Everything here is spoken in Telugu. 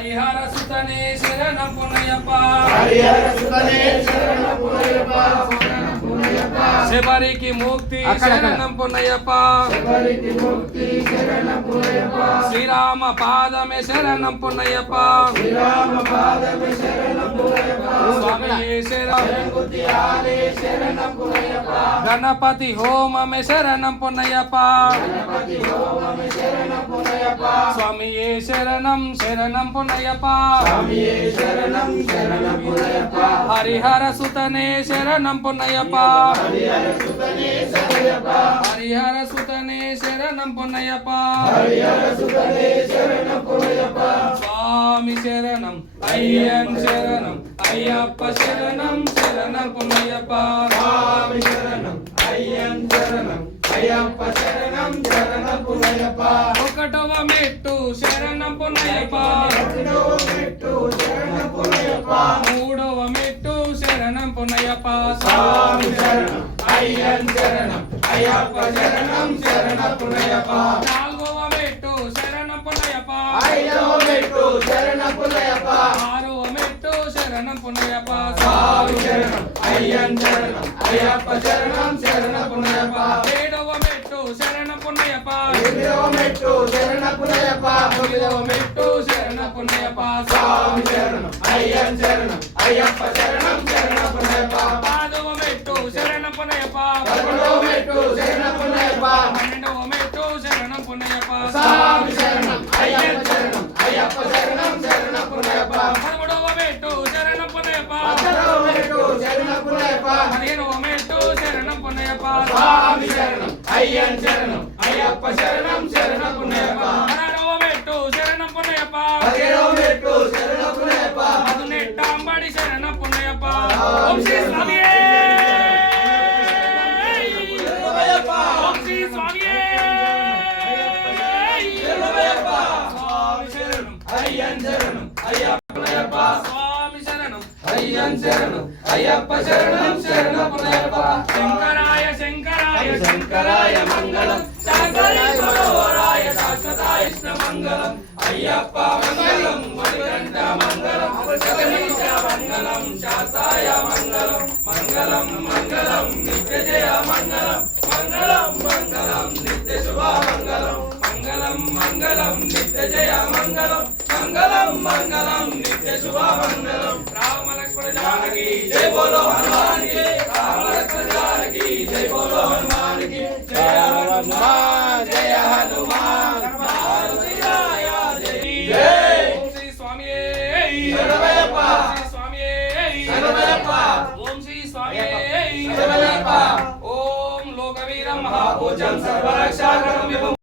హరిహర సుతనే శరణం పునయ్యప్ప శబరికి ముక్తి శరణం పునయ్యప్ప శ్రీరామ పాదమే శరణం పునయ్యప్ప స్వామియే శరణం గణపతి హోమమే శరణం పునయ్యప్ప స్వామియే శరణం శరణం పునయ్యప్ప హరిహర సుతనే శరణం పునయ్యప్ప హరిహర సుతనే శరణం పునయ్యప్ప స్వామి శరణం అయ్యన్ శరణం అయ్యప్ప శరణం శరణం పునయ్యప్ప స్వామి శరణం అయ్యన్ శరణం అయ్యప్ప శరణం శరణం పునయ్యప్ప ఒకటవ మెట్టు శరణం పునయ్యప్ప మూడవ మెట్టు శరణం పునయ్యప్ప స్వామి శరణం అయ్యన్ శరణం అయ్యప్ప శరణం శరణం పునయ్యప్ప నాలుగవ మెట్టు శరణం పునయ్యప్ప ఐదవ మెట్టు శరణం పునయ్యప్ప ఆరవ మెట్టు శరణం పునయ్యప్ప స్వామి శరణం అయ్యన్ శరణం అయ్యప్ప శరణం శరణం పునయ్యప్ప ఏడవ మెట్టు శరణం పునయ్యప్ప ఎనిమిదవ మెట్టు శరణం పునయ్యప్ప తొమ్మిదవ మెట్టు శరణం పునయ్యప్ప స్వామి శరణం అయ్యన్ శరణం అయ్యప్ప శరణం శరణం పునయ్యప్ప పదవ మెట్టు శరణం పునయ్యప్ప పదకొండవ మెట్టు శరణం పునయ్యప్ప పన్నెండవ మెట్టు శరణం పునయ్యప్ప స్వామి శరణం అయ్యన్ శరణం అయ్యప్ప శరణం శరణం పునయ్యప్ప పదమూడవ మెట్టు శరణం పునయ్యప్ప పదహారవ మెట్టు శరణం పునయ్యప్ప పదిహేనవ మెట్టు శరణం పునయ్యప్ప స్వామి శరణం అయ్యన్ శరణం అయ్యప్ప శరణం శరణం పునయ్యప్ప పదహారవ మెట్టు శరణం పునయ్యప్ప పదిహేడవ మెట్టు శరణం పునయ్యప్ప పదునెట్టాంబడి శరణం పునయ్యప్ప ఓం శ్రీ స్వామియే ఓం శ్రీ స్వామియే స్వామి శరణం అయ్యన్ శరణం అయ్యప్ప పునయ్యప్ప స్వామి శరణం అయ్యన్ శరణం అయ్యప్ప శరణం శరణం పునయ్యప్ప శంకరాయ శంకరాయ శంకరాయ మంగళం శంకరాయ మనోహరాయ శాశ్వతాయ కృష్ణ మంగళం అయ్యప్ప మంగళం మణికంఠ మంగళం జగదీశ మంగళం శాస్తాయ మంగళం మంగళం మంగళం నిత్య జయ మంగళం మంగళం మంగళం నిత్య శుభ మంగళం మంగళం మంగళం నిత్య జయ మంగళం మంగళం మంగళం నిత్య శుభ మంగళం రామ లక్ష్మణ జానకి జై బోలో హనుమాన్ కి రామ లక్ష్మణ జానకి జై బోలో హనుమాన్ కి జయ హనుమాన్ జయ హనుమాన్ మారుతి జయ జై ఓం శ్రీ స్వామియే శరణమయ్యప్ప శ్రీ స్వామియే శరణమయ్యప్ప ఓం శ్రీ స్వామియే శరణమయ్యప్ప ఓం లోకవీరం మహాభూజం సర్వరక్షాకరం